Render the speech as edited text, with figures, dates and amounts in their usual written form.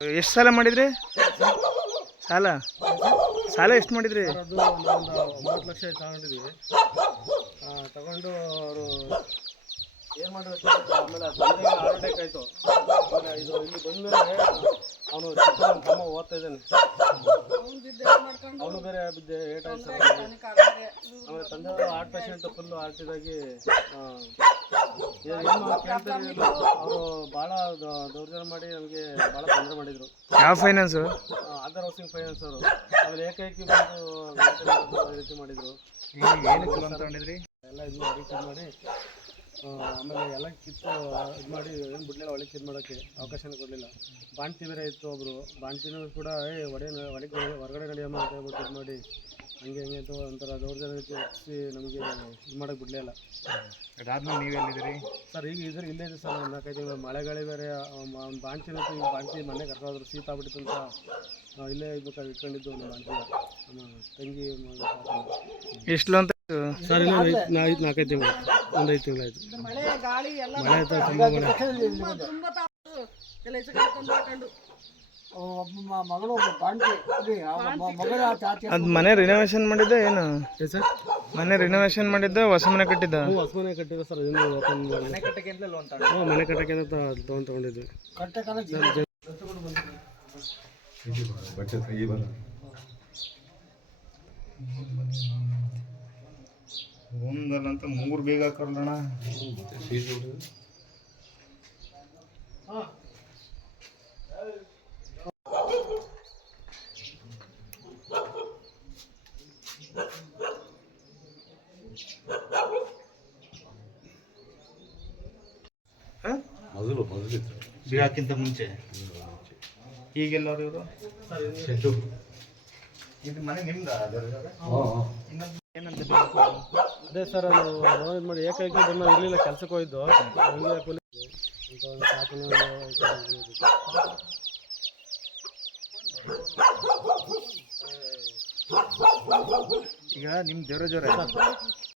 ಎಷ್ಟು ಸಾಲ ಮಾಡಿದ್ರಿ? ಸಾಲ ಸಾಲ ಎಷ್ಟು ಮಾಡಿದ್ರಿ? ಅದು ನಾವೊಂದು 9 ಲಕ್ಷ ತಗೊಂಡಿದ್ವಿ. ತಗೊಂಡು ಅವರು ಏನು ಮಾಡಿದ್ರು, ಆಮೇಲೆ ತಂದೆಗೆ ಹಾರ್ಟ್ ಅಟ್ಯಾಕ್ ಆಯಿತು. ಆಮೇಲೆ ಇದು ಇಲ್ಲಿ ಬಂದಮೇಲೆ ಅವನು ಚಿಕ್ಕ ತಮ್ಮ ಓದ್ತಾ ಇದ್ದಾನೆ, ಅವನು ಬೇರೆ ಬಿದ್ದೆ ಏಟಾಯ್ತು ಸರ್. ಆಮೇಲೆ ತಂದೆ ಹಾರ್ಟ್ ಪೇಷಂಟ್ ಫುಲ್ಲು ಹಾರ್ಟಿದಾಗಿ ಏನು ಕೇಳ್ತಿರಲಿಲ್ಲ. ಅವರು ಭಾಳ ದೌರ್ಜನ್ಯ ಮಾಡಿ ನಮಗೆ ಭಾಳ ತೊಂದರೆ ಮಾಡಿದರು. ಯಾವ ಫೈನಾನ್ಸು? ಆಧಾರ್ ಹೌಸಿಂಗ್ ಫೈನಾನ್ಸ್ ಅವರು. ಆಮೇಲೆ ಏಕೈಕಿ ಬಂದು ಈ ರೀತಿ ಮಾಡಿದರು. ಏನಕ್ಕೆ ಲೋನ್ ತಗೊಂಡಿದ್ರಿ? ಎಲ್ಲ ಇದು ಮಾಡಿ ಆಮೇಲೆ ಎಲ್ಲ ಕಿತ್ತು ಇದು ಮಾಡಿ ಏನು ಬಿಡಲಿಲ್ಲ, ಒಳಗೆ ಇದು ಮಾಡೋಕ್ಕೆ ಅವಕಾಶನೇ ಕೊಡಲಿಲ್ಲ. ಬಾಣ್ತಿ ಬೇರೆ ಇತ್ತು ಒಬ್ಬರು, ಬಾಣ್ತಿನೂ ಕೂಡ ಒಳಗೆ ಹೊರಗಡೆ ನಡೆಯಮ್ಮ ಅಂತ ಹೇಳ್ಬಿಟ್ಟು ಇದು ಮಾಡಿ ಹಂಗೆ ಅಂತ ಒಂಥರ ದೌರ್ಜನ್ಯ ರೀತಿ ಹೆಚ್ಚಿಸಿ ನಮಗೆ ಇದು ಮಾಡೋಕ್ಕೆ ಬಿಡಲಿಲ್ಲ. ಅದಾದ್ಮೇಲೆ ನೀವು ಎಲ್ಲಿದ್ದೀರಿ ಸರ್? ಈಗ ಇಲ್ಲೇ ಇದೆ ಸರ್. 4-5 ತಿಂಗಳು ಮಳೆಗಾಳಿ ಬೇರೆ ಬಾಣ್ತಿನೂ ಬಾಣ್ತಿ ಮನೆ ಕರ್ಕೊಂಡ್ರು, ಶೀತ ಆಗ್ಬಿಟ್ಟಿತ್ತು ಅಂತ ಇಲ್ಲೇ ಇದ್ಬೇಕಾದ್ರೆ ಇಟ್ಕೊಂಡಿದ್ದು ಒಂದು ಬಾಣ್ತಿ ನಮ್ಮ ತಂಗಿ. ಎಷ್ಟು ಲೋನ್ ಸರ್? ಇನ್ನೂ 4-5 ತಿಂಗಳು, ಒಂದು 5 ತಿಂಗಳಾಯಿತು. ಮಳೆ ಆಯ್ತು, ತುಂಬ ಮಳೆ. ಅದು ಮನೆ ರಿನೋವೇಷನ್ ಮಾಡಿದ್ದ ಏನು ಸರ್? ಮನೆ ರಿನೋವೇಷನ್ ಮಾಡಿದ್ದ, ಹೊಸ ಮನೆ ಕಟ್ಟಿದ್ದ? ಹೊಸ ಮನೆ ಕಟ್ಟಿದ್ದ ಸರ್. ಇನ್ನೂ ಓಪನ್ ಮನೆ ಕಟ್ಟಕ್ಕೆ ಅಂತ ತೊಗೊಂಡಿದ್ವಿ. ಒಂದಲ್ಲಂತ 3 ಬೇಗ ಹಾಕೋಣ. ಬೀಳಕ್ಕಿಂತ ಮುಂಚೆ ಈಗೆಲ್ಲರೂ ಇವರು ಇದು ಮನೆ ನಿಮ್ದು? ಏನಂತ ಅದೇ ಸರ್, ನಾವು ಇದು ಮಾಡಿ ಏಕೈಕಿ ಬಂದು ಇರಲಿಲ್ಲ, ಕೆಲಸಕ್ಕೆ ಹೋಗಿದ್ದು. ಈಗ ನಿಮ್ಮ ದೇವರ ಜ್ವರ